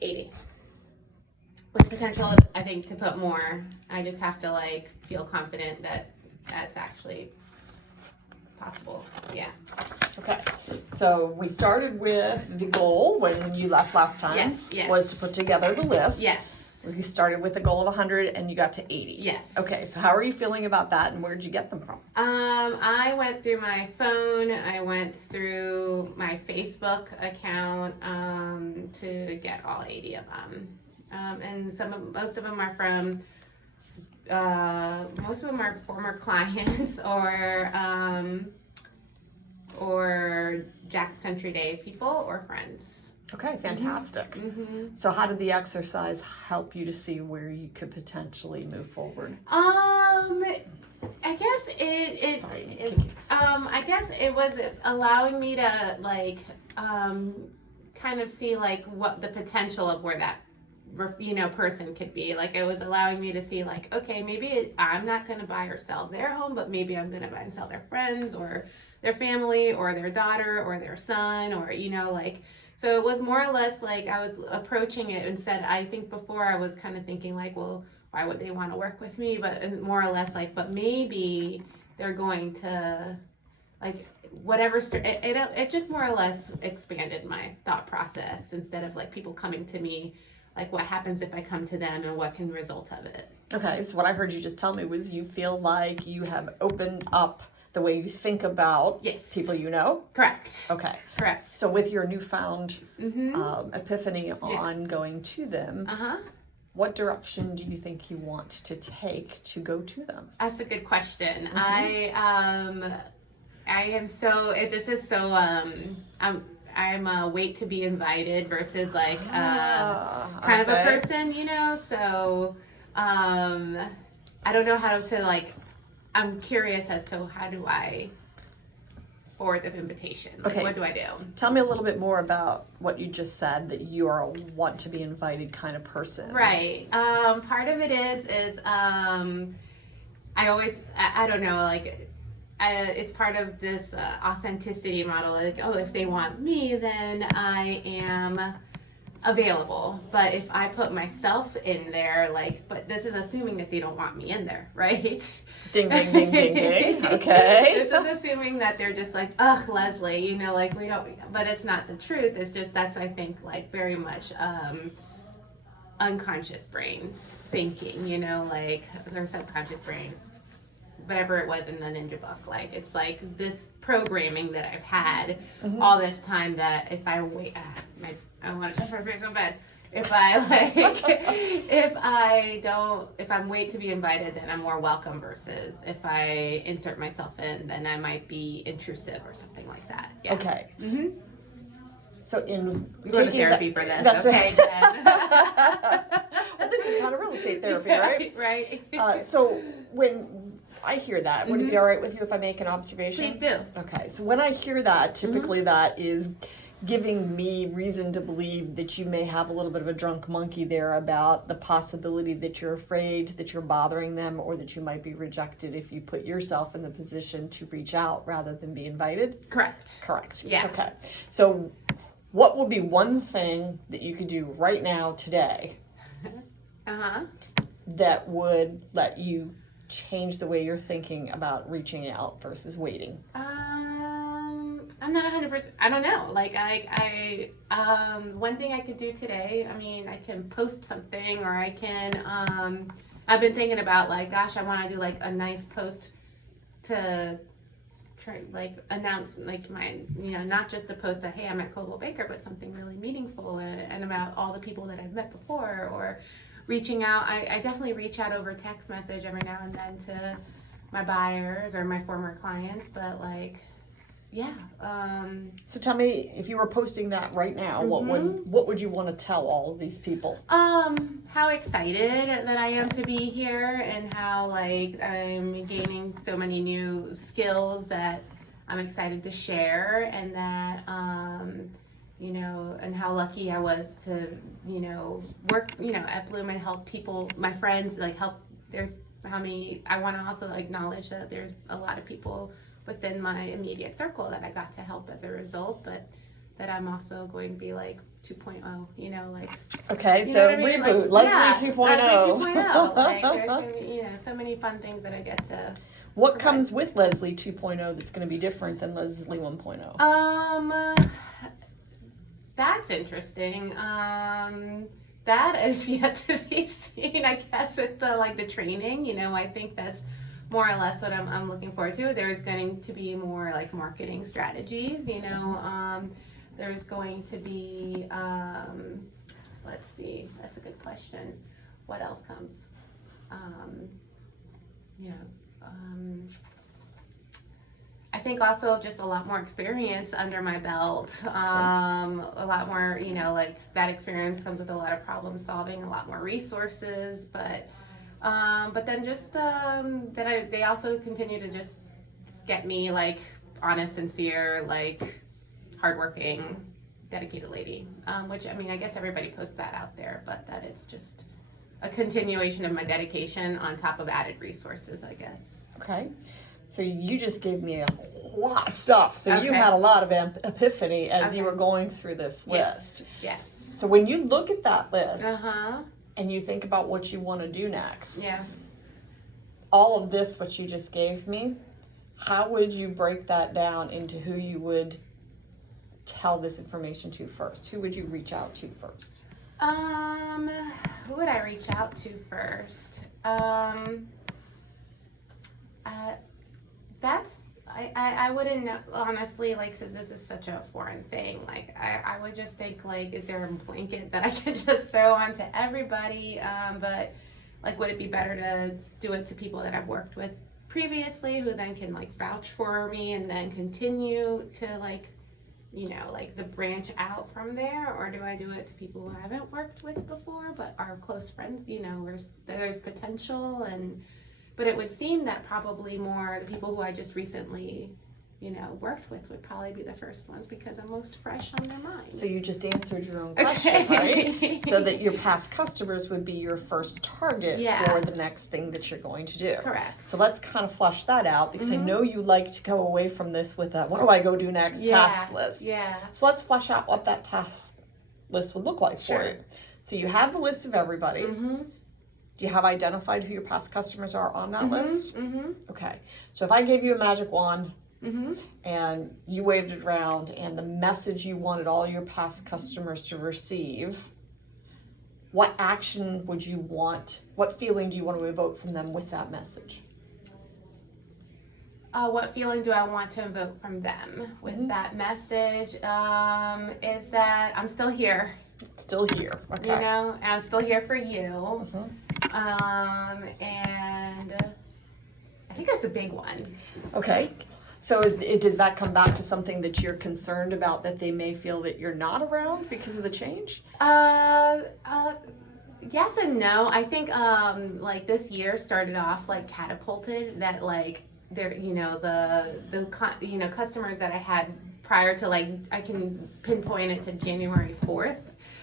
80. With potential, I think, to put more. I just have to like feel confident that that's actually possible. Yeah. Okay. So we started with the goal when you left last time Yes. was to put together the list. Yes. So you started with a goal of 100 and you got to 80. Yes. Okay. So how are you feeling about that and where did you get them from? I went through my phone. I went through my Facebook account to get all 80 of them. And most of them are from most of them are former clients or Jack's Country Day people or friends. Okay, fantastic. Mm-hmm. So how did the exercise help you to see where you could potentially move forward? I guess I guess it was allowing me to like kind of see like what the potential of where that person could be. Like it was allowing me to see like, okay, maybe I'm not going to buy or sell their home, but maybe I'm going to buy and sell their friends or their family or their daughter or their son or like. So it was more or less like I was approaching it and said, I think before I was kind of thinking like, well, why would they want to work with me? But more or less like, but maybe they're going to like whatever. It just more or less expanded my thought process instead of like people coming to me, like what happens if I come to them and what can result of it. Okay, so what I heard you just tell me was you feel like you have opened up the way you think about people you know? Correct. Okay. Correct. So with your newfound epiphany on going to them, what direction do you think you want to take to go to them? That's a good question. I am so, this is so, I'm a wait to be invited versus like kind of a person, so I don't know how to like, I'm curious as to how do I forward the invitation? Like, okay. What do I do? Tell me a little bit more about what you just said, that you are a want to be invited kind of person. Right. Part of it is I don't know, like, it's part of this authenticity model. Like, oh, if they want me, then I am available. But if I put myself in there, like, but this is assuming that they don't want me in there, right? Ding, ding, ding, ding, ding. Okay. This is assuming that they're just like, ugh, Leslie, like we don't, but it's not the truth. It's just, that's, I think, like very much unconscious brain thinking, like, or subconscious brain, whatever it was in the Ninja book. Like, it's like this programming that I've had all this time that if I wait, I want to touch my face so bad. If I like, if I'm wait to be invited, then I'm more welcome versus if I insert myself in, then I might be intrusive or something like that. Yeah. Okay. Mm-hmm. So in we go to therapy for this. That's okay. Well, this is not a real estate therapy, right? Right. So when I hear that, would it be all right with you if I make an observation? Please do. Okay. So when I hear that, typically that is giving me reason to believe that you may have a little bit of a drunk monkey there about the possibility that you're afraid that you're bothering them or that you might be rejected if you put yourself in the position to reach out rather than be invited. Correct. Yeah. Okay. So what would be one thing that you could do right now today that would let you change the way you're thinking about reaching out versus waiting? I'm not 100%. I don't know. Like I one thing I could do today, I mean, I can post something or I can, I've been thinking about like, gosh, I want to do like a nice post to try, like announce like my, not just a post that, hey, I'm at Coldwell Banker, but something really meaningful and about all the people that I've met before or reaching out. I definitely reach out over text message every now and then to my buyers or my former clients, but like, yeah. So tell me, if you were posting that right now, what would you want to tell all of these people? How excited that I am to be here and how like I'm gaining so many new skills that I'm excited to share and that and how lucky I was to, work, at Bloom and help people, my friends, like help. I want to also acknowledge that there's a lot of people within my immediate circle that I got to help as a result, but that I'm also going to be like 2.0, you know, like. Okay, You know so what I mean? reboot, Like, Leslie 2.0. Leslie 2.0. Like, there's gonna be, you know, so many fun things that I get to. What provide. comes with Leslie 2.0 that's going to be different than Leslie 1.0? That's interesting. That is yet to be seen, I guess, with the training. You know, I think that's more or less what I'm looking forward to. There's going to be more like marketing strategies. You know, there's going to be. Let's see. That's a good question. What else comes? You know. I think also just a lot more experience under my belt. A lot more, you know, like that experience comes with a lot of problem solving, a lot more resources, but then just they also continue to just get me like honest, sincere, like hardworking, dedicated lady. Which I mean, I guess everybody posts that out there, but that it's just a continuation of my dedication on top of added resources, I guess. Okay. So you just gave me a lot of stuff. So you Okay. had a lot of epiphany as you Okay. were going through this list. Yes. So when you look at that list Uh-huh. and you think about what you want to do next, Yeah. all of this, what you just gave me, how would you break that down into who you would tell this information to first? Who would you reach out to first? Who would I reach out to first? I wouldn't know, honestly, like, since this is such a foreign thing, like, I would just think, like, is there a blanket that I could just throw onto everybody? But, like, would it be better to do it to people that I've worked with previously who then can, like, vouch for me and then continue to, like, you know, like the branch out from there? Or do I do it to people who I haven't worked with before but are close friends, you know, where there's potential? But it would seem that probably more the people who I just recently, you know, worked with would probably be the first ones because I'm most fresh on their mind. So you just answered your own question, right? So that your past customers would be your first target Yeah. for the next thing that you're going to do. Correct. So let's kind of flush that out because I Mhm. know you like to go away from this with a what do I go do next task list. Yeah. So let's flesh out what that task list would look like Sure. for you. So you have the list of everybody. Mm-hmm. Do you have identified who your past customers are on that list? Mm-hmm. Okay. So if I gave you a magic wand Mm-hmm. and you waved it around and the message you wanted all your past customers to receive, what action would you want, what feeling do you want to evoke from them with that message? What feeling do I want to evoke from them with Mhm. that message? Is that I'm still here, Still here. Okay. you know, and I'm still here for you. Mhm. And I think that's a big one. Okay. So does that come back to something that you're concerned about, that they may feel that you're not around because of the change? Yes and no. I think like this year started off like catapulted that like there, you know, you know, customers that I had prior to, like, I can pinpoint it to January 4th.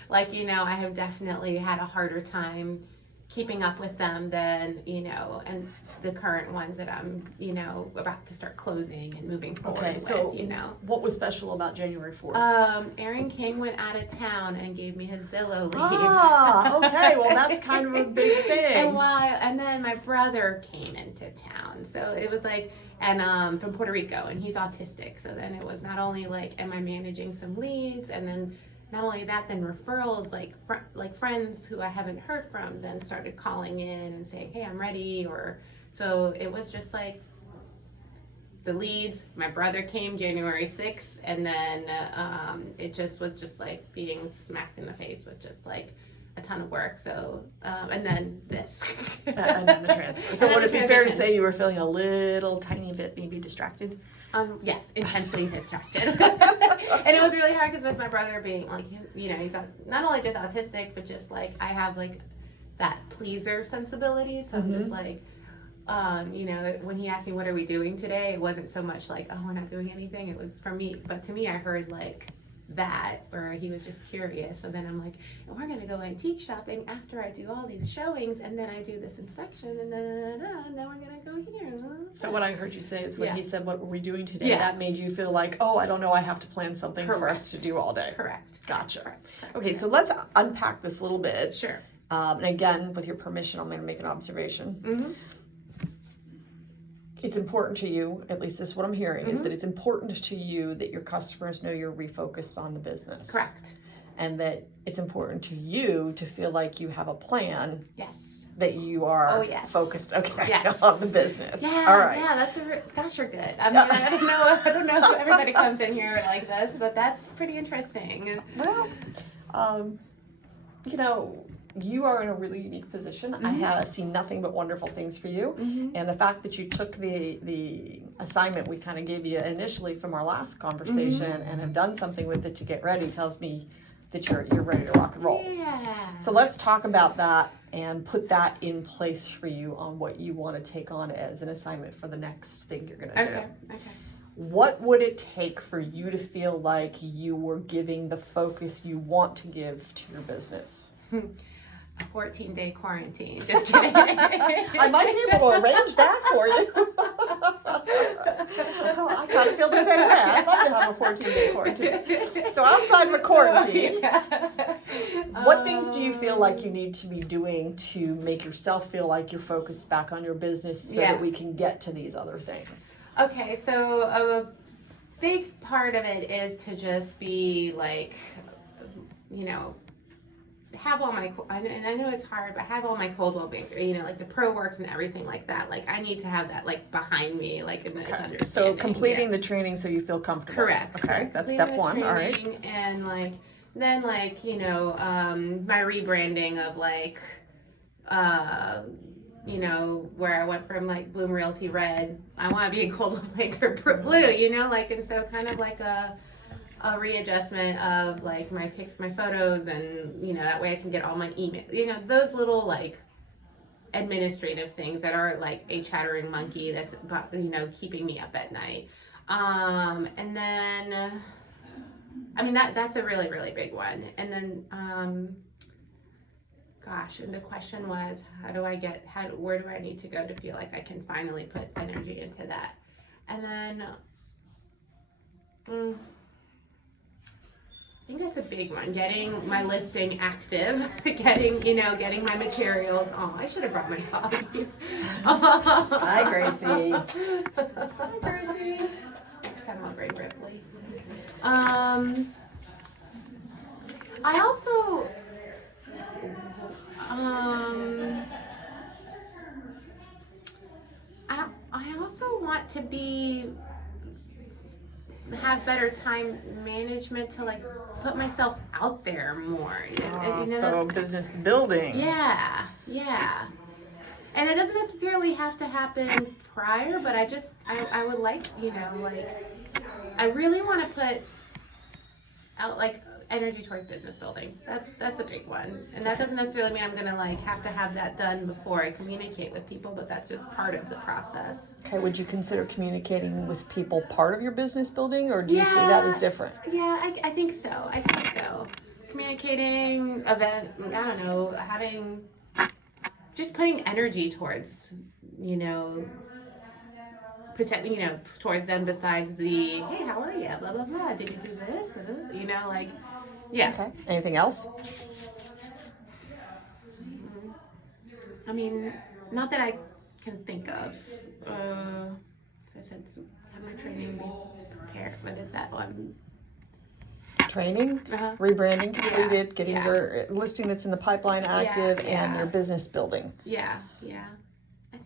Like, you know, I have definitely had a harder time keeping up with them than, you know, and the current ones that I'm, you know, about to start closing and moving forward Okay, with, so you know. what was special about January 4th? Aaron King went out of town and gave me his Zillow leads. Ah, okay. Well, that's kind of a big thing. And then my brother came into town, so it was like, and from Puerto Rico, and he's autistic. So then it was not only like, am I managing some leads, and then not only that, then referrals, like friends who I haven't heard from, then started calling in and saying, hey, I'm ready, or so it was just like the leads. My brother came January 6th, and then it just was just like being smacked in the face with just like a ton of work. So and then this. And then the transfer. So And then would it the be fair to transition. say you were feeling a little tiny bit maybe distracted? Yes, intensely distracted. And it was really hard because with my brother being like, you know, he's not only just autistic, but just like I have like that pleaser sensibility. So I'm just like, you know, when he asked me, what are we doing today? It wasn't so much like, oh, we're not doing anything. It was for me. But to me, I heard like, that, or he was just curious. So then I'm like, and we're gonna go antique shopping after I do all these showings, and then I do this inspection, and then we're gonna go here. So what I heard you say is when Yeah. he said, what were we doing today? Yeah. That made you feel like, oh, I don't know, I have to plan something for Correct. us to do all day. Correct. Gotcha. Correct. Okay, so let's unpack this a little bit. Sure. And again, with your permission, I'm going to make an observation. Mm-hmm. It's important to you, at least this is what I'm hearing, is Mhm. that it's important to you that your customers know you're refocused on the business. Correct. And that it's important to you to feel like you have a plan Yes. that you are Oh, yes. focused, okay, Yes. on the business. Yeah. All right. Yeah. Gosh, you're good. I mean, I don't know if everybody comes in here like this, but that's pretty interesting. Well, you know, you are in a really unique position. I Mhm. have seen nothing but wonderful things for you. Mm-hmm. And the fact that you took the assignment we kind of gave you initially from our last conversation and have done something with it to get ready tells me that you're ready to rock and roll. Yeah. So let's talk about that and put that in place for you on what you want to take on as an assignment for the next thing you're going to do. Okay. Okay. What would it take for you to feel like you were giving the focus you want to give to your business? A 14-day quarantine. Just kidding. I might be able to arrange that for you. I kind of feel the same way. I'd love to have a 14-day quarantine. So outside of a quarantine, what things do you feel like you need to be doing to make yourself feel like you're focused back on your business so Yeah. that we can get to these other things? Okay, so a big part of it is to just be like, you know, have all my, and I know it's hard, but have all my Coldwell Banker, you know, like the ProWorks and everything like that. Like I need to have that like behind me, like in the Okay. So completing yeah. the training so you feel comfortable. Correct. Okay, correct. that's Completing step the one. All right. training And like, then like, you know, my rebranding of like, you know, where I went from like Bloom Realty Red, I want to be a Coldwell Banker Blue, you know, like, and so kind of like a readjustment of like my photos, and you know, that way I can get all my email, you know, those little like administrative things that are like a chattering monkey that's got, you know, keeping me up at night. And then I mean that's a really, really big one. And then gosh, and the question was, where do I need to go to feel like I can finally put energy into that? And then I think that's a big one. Getting my listing active, getting my materials. Oh, I should have brought my coffee. Hi, Gracie. Hi, Gracie. Next time I'll bring Ripley. I also, I also want to have better time management to like put myself out there more. You know, So business building. yeah. And it doesn't necessarily have to happen prior, but I would like, you know, like I really want to put out like energy towards business building. That's a big one. And that doesn't necessarily mean I'm gonna like have to have that done before I communicate with people, but that's just part of the process. Okay, would you consider communicating with people part of your business building, or do you see that as different? Yeah, I think so. I think so. Communicating, I don't know, just putting energy towards, you know, towards them besides the, hey, how are you? Blah, blah, blah. Did you do this? You know, like, yeah. Okay. Anything else? I mean, not that I can think of. I said, have my training be prepared. What is that one? Training, Uh-huh. rebranding completed, getting yeah. your listing that's in the pipeline active, and yeah. your business building. Yeah. I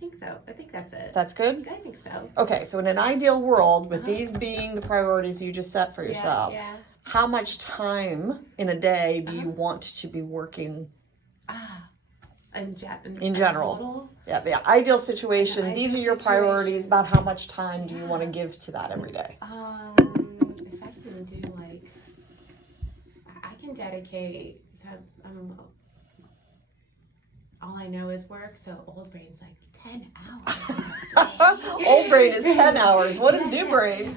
think that's it. That's good? I think so. Okay, so in an ideal world, with these being the priorities you just set for yourself, Yeah. how much time in a day do you want to be working? In general. total? Yeah, the ideal situation, Ideal these are your situation. priorities, about how much time do you want to give to that every day? If I can do like, I can dedicate. So all I know is work. So old brain's like 10 hours. Old brain is 10 hours. What is new brain?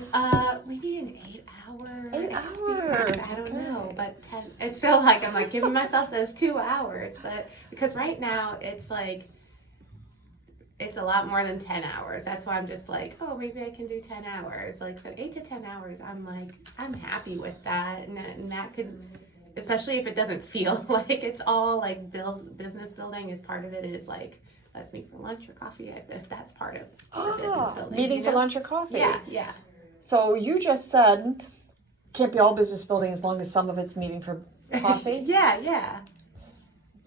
Maybe an 8 hour 8 experience. hours, I don't okay. know, but 10. It's still like I'm like giving myself those 2 hours, but because right now it's like it's a lot more than 10 hours. That's why I'm just like, oh, maybe I can do 10 hours. Like, so 8 to 10 hours, I'm like, I'm happy with that. And that could, especially if it doesn't feel like it's all like business building is part of it, is like, let's meet for lunch or coffee if that's part of our business building. Meeting you for know? lunch or coffee. Yeah. So you just said can't be all business building as long as some of it's meeting for coffee. yeah.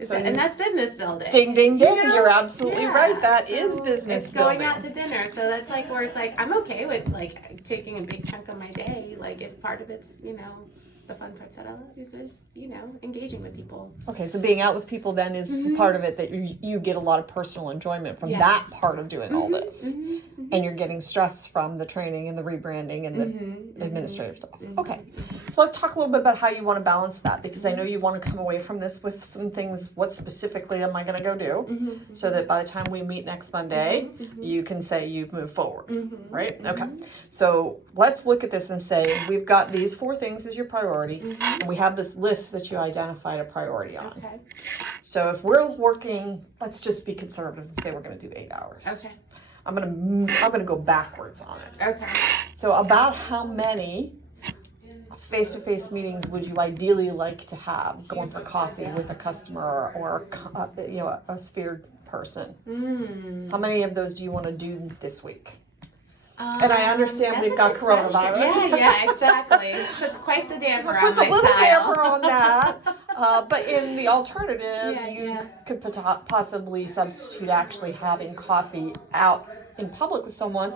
So And that's business building. Ding, ding, ding. You know? You're absolutely Yeah, right. That is so business it's going building. out to dinner, so that's like where it's like I'm okay with like taking a big chunk of my day. Like if part of it's the fun parts that I love is just engaging with people. Okay, so being out with people then is part of it that you get a lot of personal enjoyment from that part of doing all this. And you're getting stress from the training and the rebranding and the administrative stuff. Okay, so let's talk a little bit about how you want to balance that, because I know you want to come away from this with some things. What specifically am I going to go do so that by the time we meet next Monday, you can say you've moved forward, right? Okay, so let's look at this and say we've got these 4 things as your priority. And we have this list that you identified a priority on. Okay. So if we're working, let's just be conservative and say we're going to do 8 hours. Okay. I'm gonna go backwards on it. Okay. So about how many face-to-face meetings would you ideally like to have going for coffee with a customer or a Sphere person? How many of those do you want to do this week? And I understand we've got coronavirus. Yeah, exactly. Puts quite the damper on Puts my a little style. damper on that. But in the alternative, you Yeah. could possibly substitute actually having coffee out in public with someone,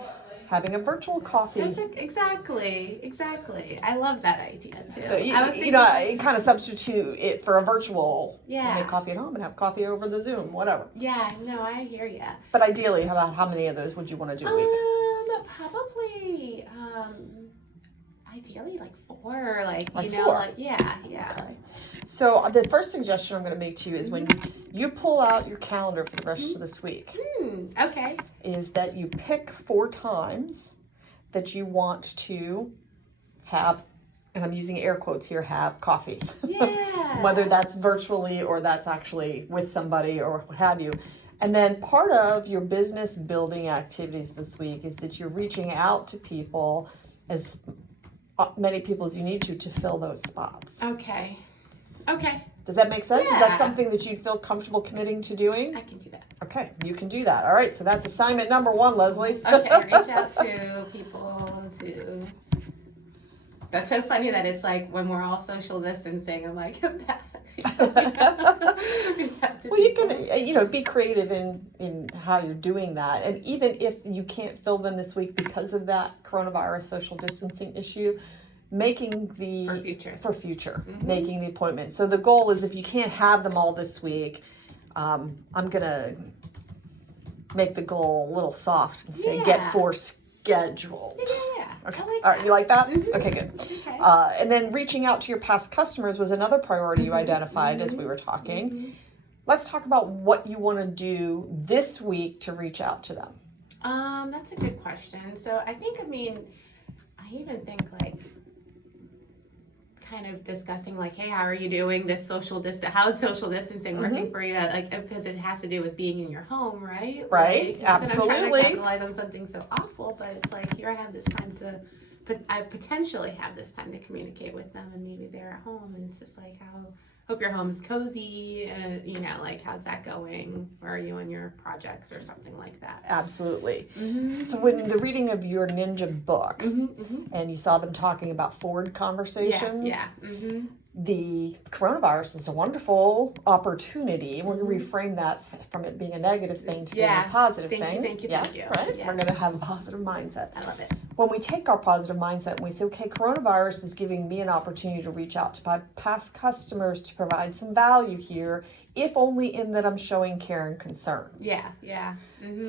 having a virtual coffee. Exactly. I love that idea too. So I was thinking, kind of substitute it for a virtual. Yeah. Make coffee at home and have coffee over the Zoom, whatever. Yeah, no, I hear ya. But ideally, about how many of those would you want to do a week? Probably, ideally like 4, like 4? like, yeah. Okay. So the first suggestion I'm going to make to you is when you pull out your calendar for the rest of this week, Okay. is that you pick 4 times that you want to have, and I'm using air quotes here, have coffee. Yeah. Whether that's virtually or that's actually with somebody or what have you. And then part of your business building activities this week is that you're reaching out to people, as many people as you need to fill those spots. Okay. Does that make sense? Is Yeah. that something that you'd feel comfortable committing to doing? I can do that. Okay, you can do that. All right, so that's assignment number 1, Leslie. Okay, reach out to people to. That's so funny that it's like when we're all social distancing, I'm like, Well, you can, be creative in how you're doing that. And even if you can't fill them this week because of that coronavirus social distancing issue, making for future, making the appointment. So the goal is if you can't have them all this week, I'm going to make the goal a little soft and say get 4 scheduled. Yeah. Okay. I like All right, you like that? Mhm. Okay, good. Okay. And then reaching out to your past customers was another priority you identified as we were talking. Let's talk about what you want to do this week to reach out to them. That's a good question. So I even think like kind of discussing like, hey, how are you doing this how's social distancing working for you? Like, because it has to do with being in your home, right? Right, Like, not that I'm trying absolutely. to capitalize on something so awful, but it's like, here I have this time I potentially have this time to communicate with them, and maybe they're at home, and it's just like, hope your home is cozy, like how's that going? Where are you in your projects or something like that? Absolutely. So when the reading of your ninja book, and you saw them talking about forward conversations, the coronavirus is a wonderful opportunity. We're going to reframe that from it being a negative thing to being a positive thing. Thank you. Right? Yes. We're going to have a positive mindset. I love it. When we take our positive mindset and we say, okay, coronavirus is giving me an opportunity to reach out to my past customers to provide some value here, if only in that I'm showing care and concern. Yeah.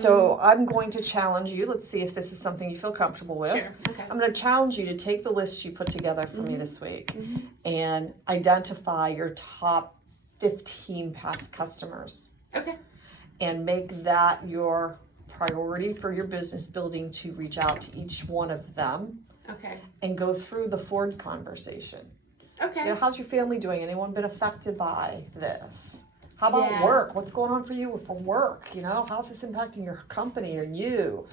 So I'm going to challenge you. Let's see if this is something you feel comfortable with. Sure. Okay. I'm going to challenge you to take the list you put together for me this week and identify your top 15 past customers. Okay. And make that your priority for your business building to reach out to each one of them Okay. and go through the Ford conversation. Okay. You know, how's your family doing? Anyone been affected by this? How about Yeah. work? What's going on for you for work? You know, how's this impacting your company or you?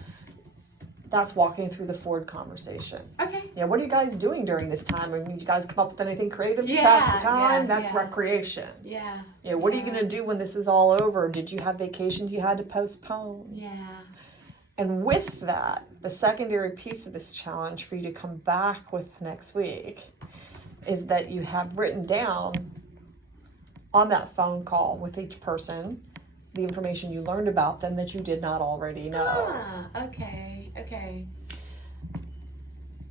That's walking through the Ford conversation. Okay. Yeah, what are you guys doing during this time? I mean, you guys come up with anything creative to Yeah, pass the time? yeah, That's yeah. recreation. Yeah. Yeah, what are you Yeah. going to do when this is all over? Did you have vacations you had to postpone? Yeah. And with that, the secondary piece of this challenge for you to come back with next week is that you have written down on that phone call with each person the information you learned about them that you did not already know. Ah, okay. Okay.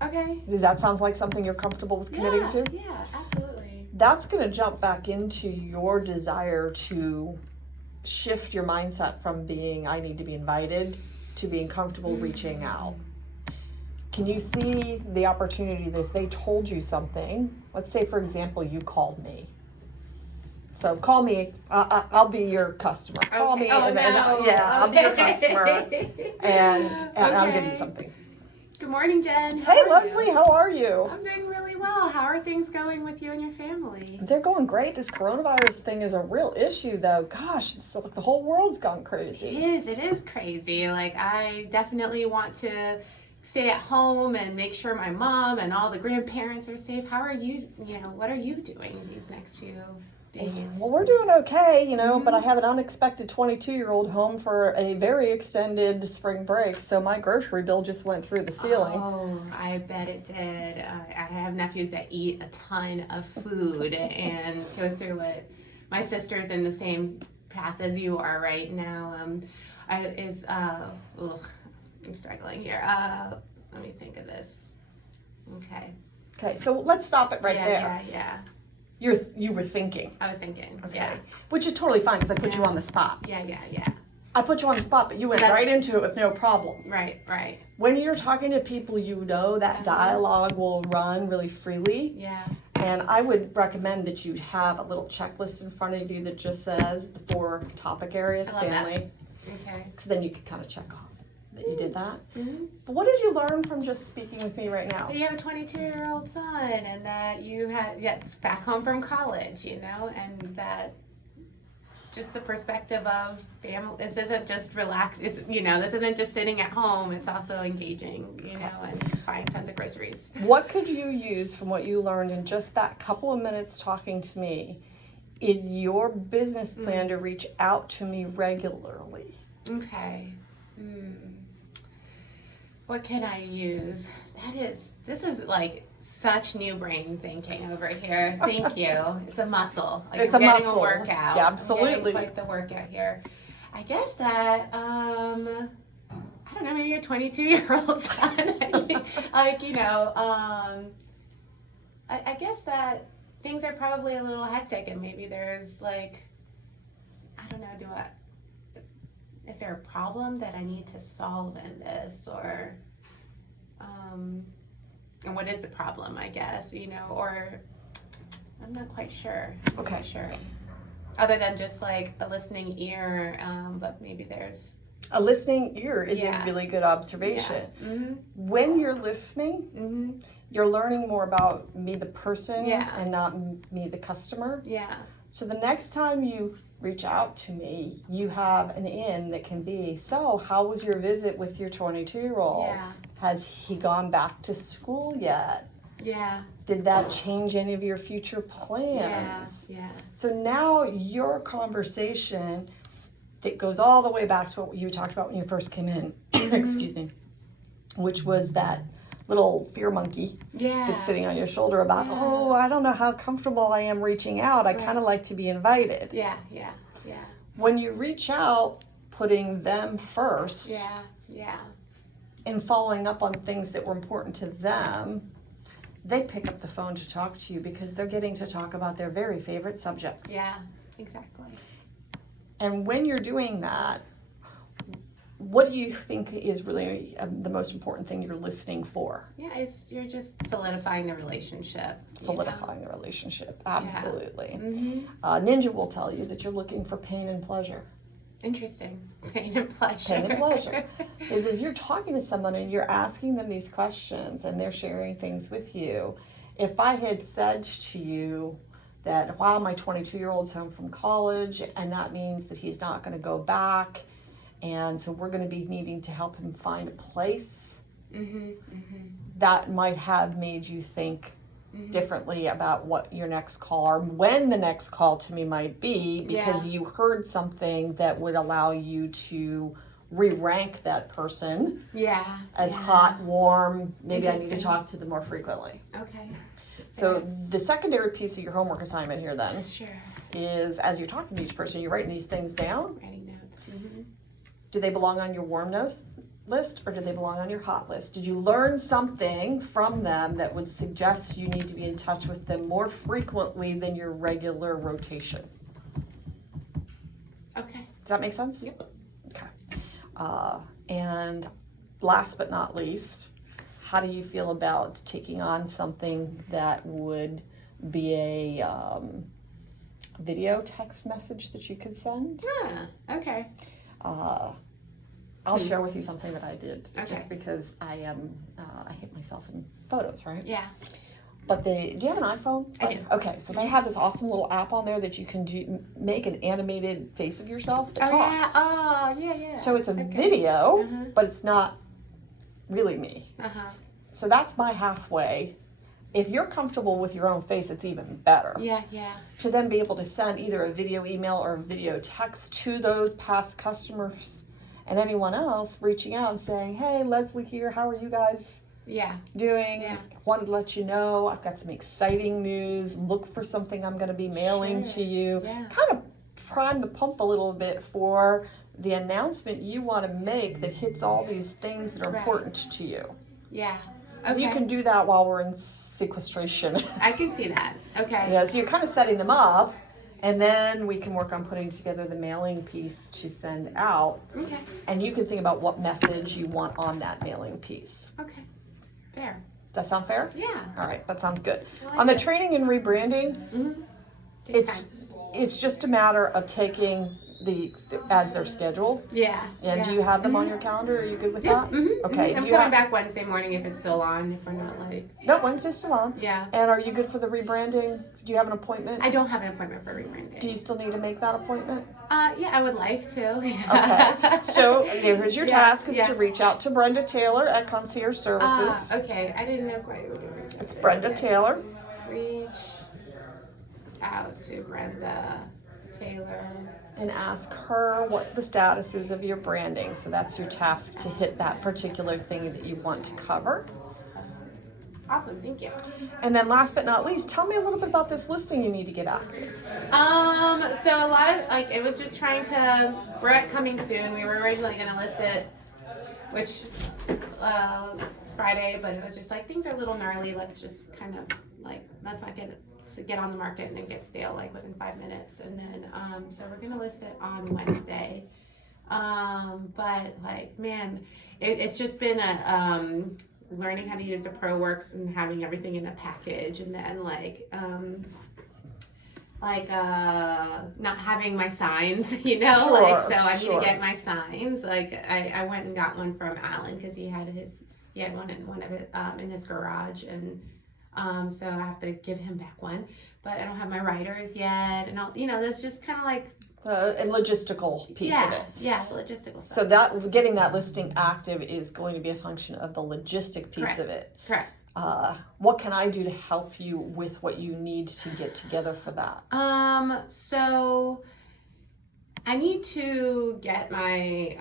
Okay. Does that sound like something you're comfortable with committing Yeah. to? Yeah. Absolutely. That's going to jump back into your desire to shift your mindset from being I need to be invited to being comfortable reaching out. Can you see the opportunity that if they told you something, let's say for example you called me. So call me, I'll be your customer. Call Okay. me, Oh, and no. I'll be your customer, and I'll give you Okay. something. Good morning, Jen. How Hey are Leslie, you? how are you? I'm doing really well. How are things going with you and your family? They're going great. This coronavirus thing is a real issue, though. Gosh, it's like the whole world's gone crazy. It is crazy. Like, I definitely want to stay at home and make sure my mom and all the grandparents are safe. How are you, what are you doing in these next few days? Well, we're doing okay, but I have an unexpected 22-year-old home for a very extended spring break, so my grocery bill just went through the ceiling. Oh, I bet it did. I have nephews that eat a ton of food and go through it. My sister's in the same path as you are right now. I'm struggling here. Let me think of this. Okay. Okay, so let's stop it right yeah, there. Yeah. You were thinking. I was thinking. Okay. Yeah. Which is totally fine because I put you on the spot. Yeah. I put you on the spot, but you went right into it with no problem. Right. When you're talking to people you know, that dialogue will run really freely. Yeah. And I would recommend that you have a little checklist in front of you that just says the 4 topic areas, I love that. family. Okay. Because then you can kind of check off that you did that. Mm-hmm. But what did you learn from just speaking with me right now? You have a 22-year-old son, and that you had it's back home from college, and that just the perspective of family. This isn't just relax. This isn't just sitting at home. It's also engaging, and buying tons of groceries. What could you use from what you learned in just that couple of minutes talking to me in your business plan to reach out to me regularly? Okay. What can I use? This is like such new brain thinking over here. Thank you. It's a muscle. Like It's I'm a getting muscle. a workout. Yeah, I'm absolutely. getting quite the workout here. I guess that I don't know, maybe your 22-year-old son. I guess that things are probably a little hectic, and maybe there's like, I don't know, is there a problem that I need to solve in this, or and what is the problem, I guess, or I'm not quite sure. Okay. Sure. Other than just like a listening ear, but maybe there's A listening ear is Yeah. a really good observation. Yeah. Mm-hmm. When you're listening, Mm-hmm. you're learning more about me, the person, Yeah. and not me, the customer. Yeah. So the next time you reach out to me, you have an in that can be, so how was your visit with your 22-year-old? Yeah. Has he gone back to school yet? Yeah. Did that change any of your future plans? Yeah. So now your conversation that goes all the way back to what you talked about when you first came in, excuse me, which was that little fear monkey Yeah. that's sitting on your shoulder about, Yeah. oh, I don't know how comfortable I am reaching out. I kind of like to be invited. Yeah. When you reach out, putting them first Yeah. and following up on things that were important to them, they pick up the phone to talk to you because they're getting to talk about their very favorite subject. Yeah. Exactly. And when you're doing that, what do you think is really the most important thing you're listening for? Yeah, you're just solidifying the relationship. Solidifying the relationship. Absolutely. Mm-hmm. Ninja will tell you that you're looking for pain and pleasure. Interesting. Pain and pleasure. Pain and pleasure. Is you're talking to someone and you're asking them these questions and they're sharing things with you. If I had said to you that, wow, my 22-year-old's home from college and that means that he's not going to go back, and so we're going to be needing to help him find a place, that might have made you think differently about what your next call or when the next call to me might be, because you heard something that would allow you to re-rank that person as hot, warm, maybe I need to talk to them more frequently. Okay. So the secondary piece of your homework assignment here then Sure. is, as you're talking to each person, you're writing these things down. Writing notes. Do they belong on your warm notes list or do they belong on your hot list? Did you learn something from them that would suggest you need to be in touch with them more frequently than your regular rotation? Okay. Does that make sense? Yep. Okay. And last but not least, how do you feel about taking on something that would be a video text message that you could send? Okay. I'll share with you something that I did, Okay. just because I hate myself in photos, right? Yeah. But do you have an iPhone? I do. Okay, so they have this awesome little app on there that you can make an animated face of yourself that talks. Yeah. Oh, yeah. So it's a video, Uh-huh. but it's not really me. So that's my halfway. If you're comfortable with your own face, it's even better. Yeah. To then be able to send either a video email or a video text to those past customers and anyone else reaching out and saying, hey, Leslie here, how are you guys doing? Yeah. Wanted to let you know I've got some exciting news. Look for something I'm going to be mailing to you. Yeah. Kind of prime the pump a little bit for the announcement you want to make that hits all these things that are important to you. Yeah. So Okay. you can do that while we're in sequestration. I can see that. Okay. Yeah, so you're kind of setting them up, and then we can work on putting together the mailing piece to send out. Okay. And you can think about what message you want on that mailing piece. Okay. There. Does that sound fair? Yeah. All right, that sounds good. I like On the it. training and rebranding, Take it's time. it's just a matter of taking as they're scheduled. Yeah. And do you have them on your calendar? Are you good with Yeah. that? Okay. I'm Do you coming have, back Wednesday morning if it's still on. If we're not late. no, Wednesday's still on. Yeah. And are you good for the rebranding? Do you have an appointment? I don't have an appointment for rebranding. Do you still need to make that appointment? Yeah, I would like to. Okay. So here's your task is yeah. to reach out to Brenda Taylor at Concierge Services. Okay. I didn't know quite what you were doing. It's Brenda Taylor. Reach out to Brenda Taylor. And ask her what the status is of your branding. So that's your task to hit that particular thing that you want to cover. Awesome. Thank you. And then last but not least, tell me a little bit about this listing you need to get active. So a lot of it was just trying to. We're at coming soon. We were originally gonna list it, which Friday, but it was just like things are a little gnarly. Let's just kind of let's not get on the market and then get stale within 5 minutes. And then so we're gonna list it on Wednesday. But man, it's just been a learning how to use a ProWorks and having everything in a package, and then not having my signs, so I need to get my signs. I went and got one from Alan because he had one of it in his garage, and so I have to give him back one, but I don't have my writers yet, and that's just kind of And logistical piece of it. Yeah, the logistical stuff. So that getting that listing active is going to be a function of the logistic piece of it. Correct. What can I do to help you with what you need to get together for that? So I need to get my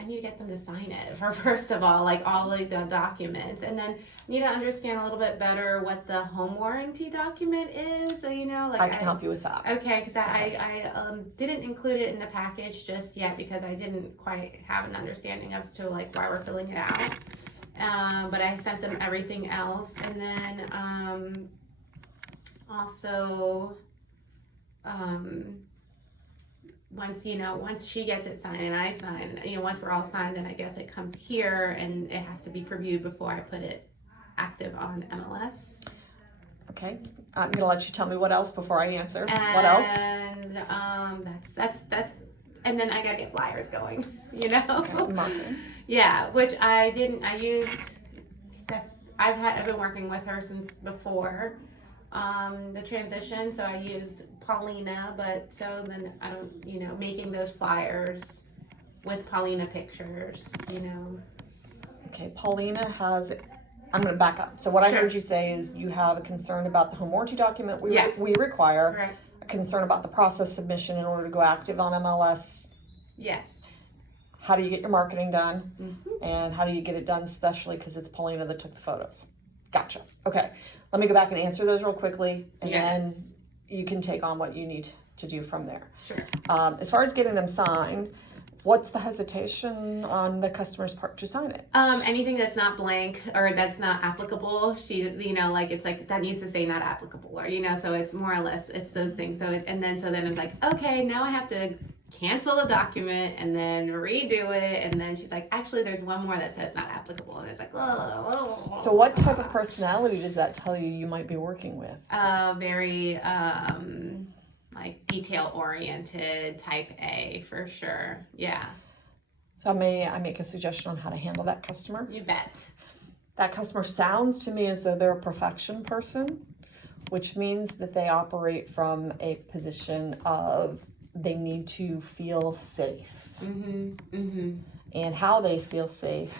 I need to get them to sign it first of all, all of the documents, and then need to understand a little bit better what the home warranty document is. So I can help you with that. Okay, because I didn't include it in the package just yet because I didn't quite have an understanding as to why we're filling it out. But I sent them everything else, and then also once she gets it signed and I sign, once we're all signed, then I guess it comes here and it has to be previewed before I put it active on MLS. Okay, I'm gonna let you tell me what else before I answer. And, what else? And that's and then I gotta get flyers going, you know? Marketing. Yeah, which I didn't, I used, I've been working with her since before the transition, so I used Paulina, but so then I don't, you know, making those flyers with Paulina pictures, you know. Okay, Paulina has, I'm going to back up. So what I Sure. heard you say is you have a concern about the home warranty document Yeah. we require, Correct. a concern about the process submission in order to go active on MLS. Yes. How do you get your marketing done? Mm-hmm. And how do you get it done, especially because it's Paulina that took the photos? Gotcha. Okay, let me go back and answer those real quickly, and Yeah. then you can take on what you need to do from there. Sure. As far as getting them signed, what's the hesitation on the customer's part to sign it? Anything that's not blank or that's not applicable, you know, like it's like that needs to say not applicable, or you know, so it's more or less it's those things. So then it's like, okay, now I have to cancel the document and then redo it, and then she's like, actually, there's one more that says not applicable, and it's like, So what type of personality does that tell you might be working with? very like detail oriented type A for sure. Yeah, So may I make a suggestion on how to handle that customer? you bet. That customer sounds to me as though they're a perfection person, which means that they operate from a position of they need to feel safe. Mm-hmm. Mm-hmm. And how they feel safe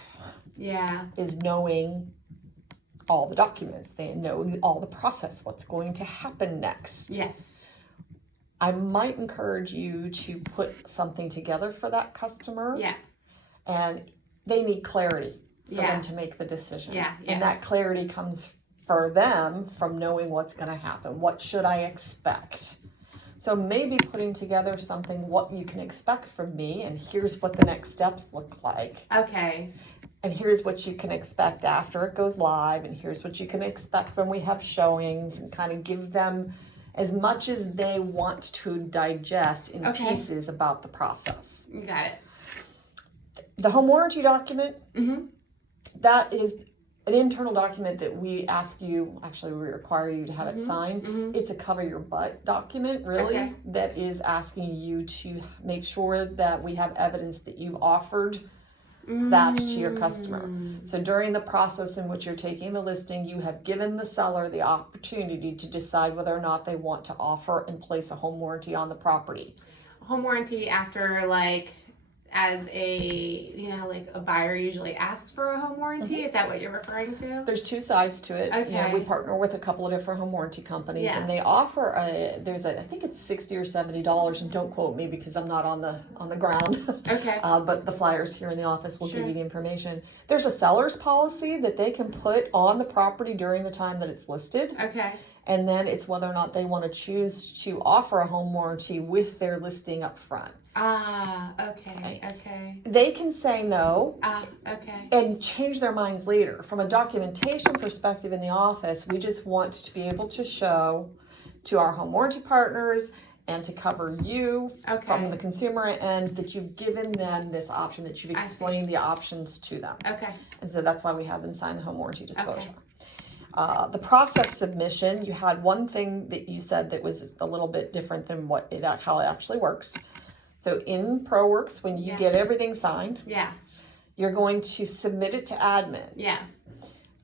Yeah. is knowing all the documents. They know all the process, what's going to happen next. Yes. I might encourage you to put something together for that customer. Yeah. And they need clarity for Yeah. them to make the decision. Yeah, yeah. And that clarity comes for them from knowing what's going to happen. What should I expect? So maybe putting together something, what you can expect from me, and here's what the next steps look like. Okay. And here's what you can expect after it goes live, and here's what you can expect when we have showings, and kind of give them as much as they want to digest in Okay. pieces about the process. You got it. The home warranty document, Mm-hmm. that is an internal document that we ask you, actually we require you to have it Mhm. signed. Mm-hmm. It's a cover your butt document, really, Okay. that is asking you to make sure that we have evidence that you've offered that to your customer. So during the process in which you're taking the listing, you have given the seller the opportunity to decide whether or not they want to offer and place a home warranty on the property. Home warranty after like as a like a buyer usually asks for a home warranty. Is that what you're referring to? There's two sides to it. Okay. We partner with a couple of different home warranty companies, Yeah. and they offer I think it's $60 or $70, and don't quote me because I'm not on the ground. Okay. But the flyers here in the office will Sure. give you the information. There's a seller's policy that they can put on the property during the time that it's listed, Okay. and then it's whether or not they want to choose to offer a home warranty with their listing up front. Ah, okay. Okay. They can say no Okay. and change their minds later. From a documentation perspective in the office, we just want to be able to show to our home warranty partners and to cover you Okay. from the consumer end that you've given them this option, that you've I see. explained the options to them. Okay. And so that's why we have them sign the home warranty disclosure. The process submission, you had one thing that you said that was a little bit different than how it actually works. So in ProWorks, when you Yeah. get everything signed, Yeah. you're going to submit it to admin. Yeah.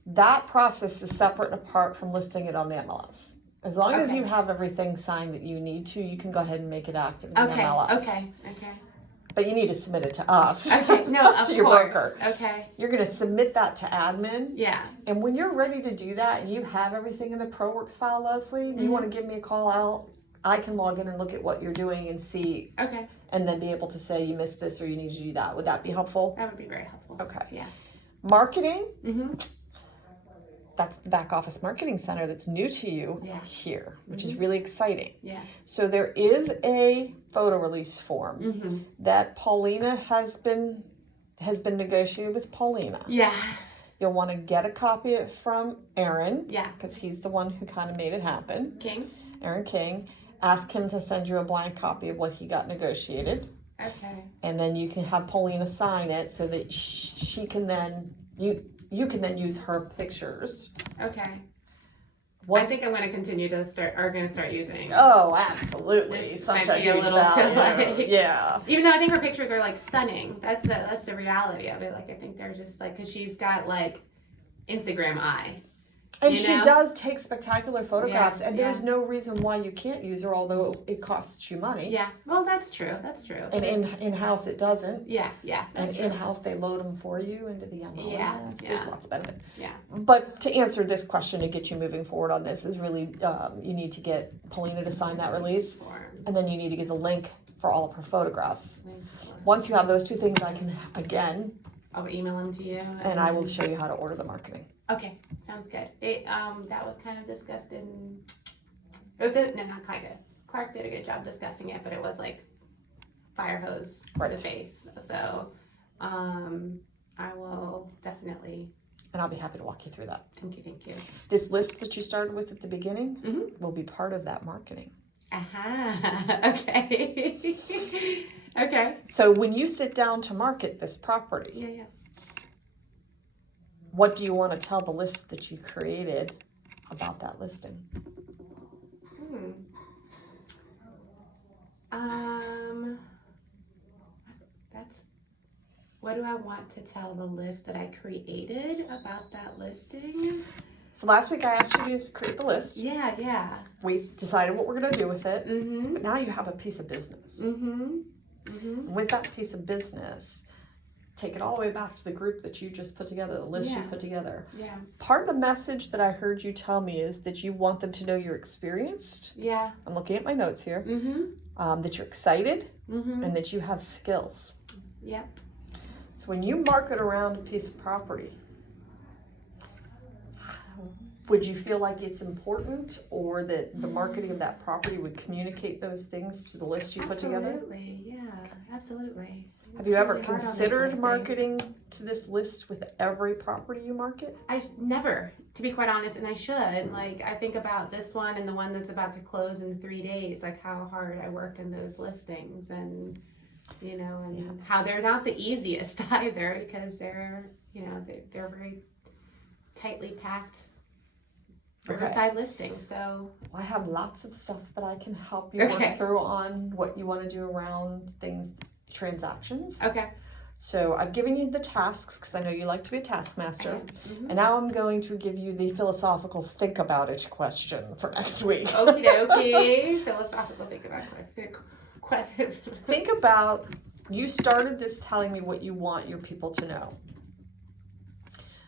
That process is separate and apart from listing it on the MLS. As long as Okay. you have everything signed that you need to, you can go ahead and make it active in the Okay. MLS. Okay. Okay. But you need to submit it to us. Okay. No, of to your course. broker. Okay. You're going to submit that to admin. Yeah. And when you're ready to do that and you have everything in the ProWorks file, Leslie, you want to give me a call, I can log in and look at what you're doing and see, Okay. and then be able to say you missed this or you need to do that. Would that be helpful? That would be very helpful. Okay. Yeah. Marketing, Mm-hmm. that's the back office marketing center that's new to you Yeah. here, which is really exciting. Yeah. So there is a photo release form Mm-hmm. that Paulina has been negotiated with Paulina. Yeah. You'll want to get a copy of it from Aaron, Yeah. because he's the one who kind of made it happen. King. Aaron King. Ask him to send you a blank copy of what he got negotiated, Okay. and then you can have Paulina sign it so that she can then you can then use her pictures Okay. I think I'm going to continue to start using. Oh, absolutely. This Such might a be a huge little too value. like- Yeah. Even though I think her pictures are like stunning. That's the reality of it. Like I think they're just like, because she's got like Instagram eye. And You she know? does take spectacular photographs, Yeah, and there's yeah. no reason why you can't use her, although it costs you money. Yeah. Well, that's true. That's true. And in-house it doesn't. Yeah. That's And true. in-house they load them for you into the MLS. Yeah, There's yeah. lots of benefit. Yeah. But to answer this question, to get you moving forward on this, is really you need to get Paulina to sign that release, Form. and then you need to get the link for all of her photographs. Link form. Once you have those two things, I can, again, I'll email them to you. and I will show you how to order the marketing. Okay, sounds good. That was kind of discussed in. It was no, not kind of. Clark did a good job discussing it, but it was like fire hose to the Right. face. So, I will definitely. And I'll be happy to walk you through that. Thank you. This list that you started with at the beginning Mhm. will be part of that marketing. Aha. Okay. Okay. So when you sit down to market this property, Yeah. what do you want to tell the list that you created about that listing? That's. What do I want to tell the list that I created about that listing? So last week I asked you to create the list. Yeah. We decided what we're going to do with it. Mm-hmm. But now you have a piece of business. Mm-hmm. And with that piece of business, take it all the way back to the group that you just put together, the list you Yeah. put together. Yeah. Part of the message that I heard you tell me is that you want them to know you're experienced. Yeah. I'm looking at my notes here. Mm-hmm. That you're excited Mm-hmm. and that you have skills. Yep. So when you market around a piece of property, would you feel like it's important, or that the marketing of that property would communicate those things to the list you put together? Absolutely. Yeah. Absolutely. Have you ever Really hard on this considered listing. marketing to this list with every property you market? I never, to be quite honest, and I should. Like, I think about this one and the one that's about to close in 3 days, like how hard I worked in those listings, and and Yes. how they're not the easiest either, because they're very tightly packed Riverside listings. So I have lots of stuff that I can help you Okay. work through on what you want to do around things, transactions. okay. So I've given you the tasks because I know you like to be a taskmaster. Mhm. And now I'm going to give you the philosophical think about it question for next week. Okie dokie. Philosophical think about it. Think about, you started this telling me what you want your people to know.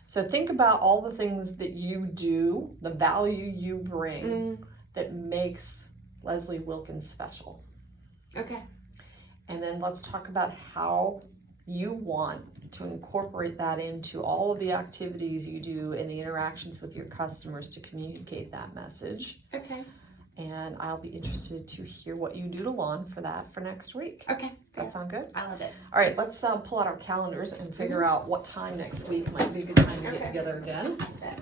So think about all the things that you do, the value you bring that makes Leslie Wilkins special. Okay. And then let's talk about how you want to incorporate that into all of the activities you do and the interactions with your customers to communicate that message. Okay. And I'll be interested to hear what you do to lawn for that for next week. Okay. That sound good? I love it. All right, let's pull out our calendars and figure out what time next week might be a good time to get Okay. together again. Okay.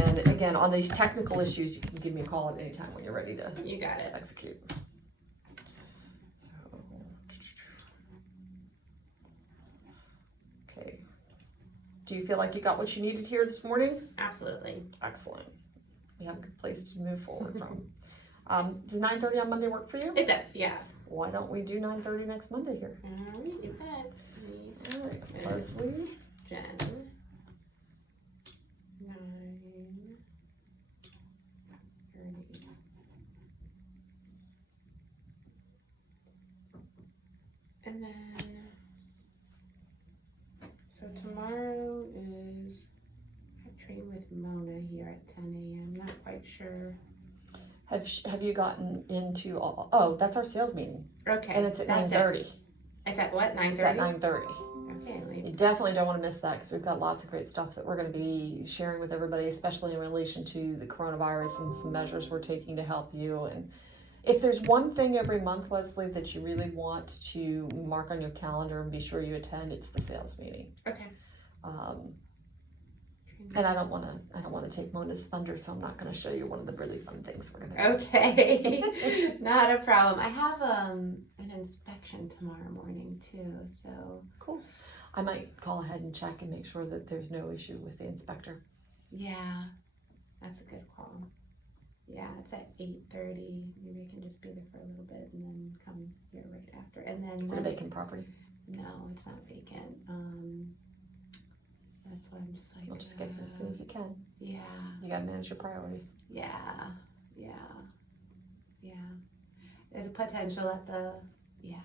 And again, on these technical issues, you can give me a call at any time when you're ready to You got it. execute. So, okay. Do you feel like you got what you needed here this morning? Absolutely. Excellent. We have a good place to move forward from. Does 9:30 on Monday work for you? It does, yeah. Why don't we do 9:30 next Monday here? All right, you bet. All right, Leslie. Jen. 9:30. And then, so tomorrow is, I train with Mona here at 10 a.m. Not quite sure. Have you gotten into all? Oh, that's our sales meeting, Okay. and it's at that's 9:30. it. It's at what? 9:30. It's at 9:30. Okay. You definitely don't want to miss that because we've got lots of great stuff that we're going to be sharing with everybody, especially in relation to the coronavirus and some measures we're taking to help you. And if there's one thing every month, Leslie, that you really want to mark on your calendar and be sure you attend, it's the sales meeting. Okay. And I don't want to take Mona's thunder, so I'm not going to show you one of the really fun things we're going to do. Okay, not a problem. I have an inspection tomorrow morning too, so Cool. I might call ahead and check and make sure that there's no issue with the inspector. yeah, that's a good call. Yeah, it's at 8:30. Maybe I can just be there for a little bit and then come here right after. And then Is it a vacant property? No, it's not vacant. That's why I'm just like. We'll just get here as soon as you can. Yeah. You gotta manage your priorities. Yeah. There's a potential at the. Yeah.